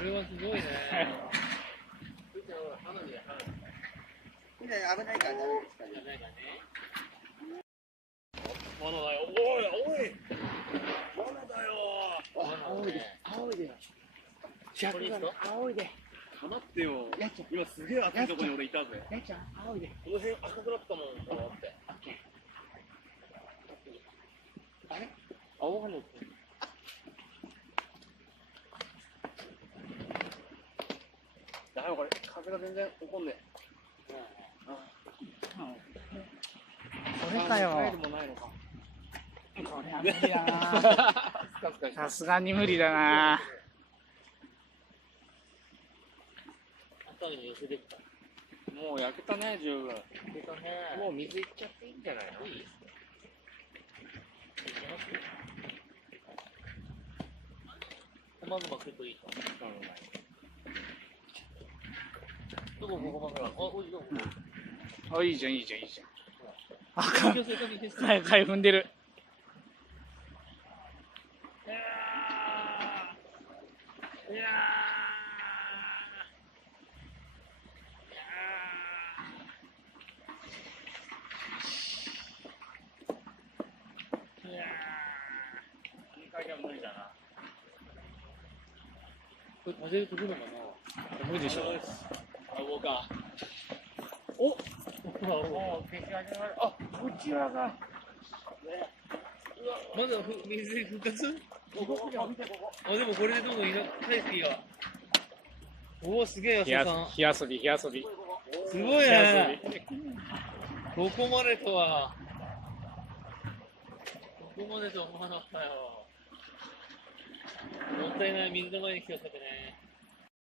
それはすごいね。危ないからダメですからね。危ないからね。罠だよ。おいおい。罠だよ。青いで、青いで。これいいですか？青いで。待ってよ。やっちゃん、今すげえ暑いとこに俺いたぜ。やっちゃん、青いで。この辺赤くなったもん。こうやって。あれ？青がね。だよこれ風が全然起こんねえ。これかよ。帰るもないのか。これは無理だな。さすがに無理だな。後に寄せてきた。もう焼けたね十分。出たね。もう水いっちゃっていいんじゃないの？いいですね。いきます？まずまくるといいか。どこここまでは。あ、おいどこ。あ、いいじゃん、いいじゃん、いいじゃん。あ、気をつけて気をつけて。かい踏んでる。いや2回じゃ無理だな。これ風飛ぶのかな？無理でしょ。青か。お、消し上げられる。あ、こちらが。まだ水復活？ここ見てここ。あ、でもこれでどんどんタイスキーが。おお、すげえ、安田さん。火遊び、火遊び。すごいね。ここまでとは。ここまでとは思わなかったよ。もったいない、水の前に気をつけてね。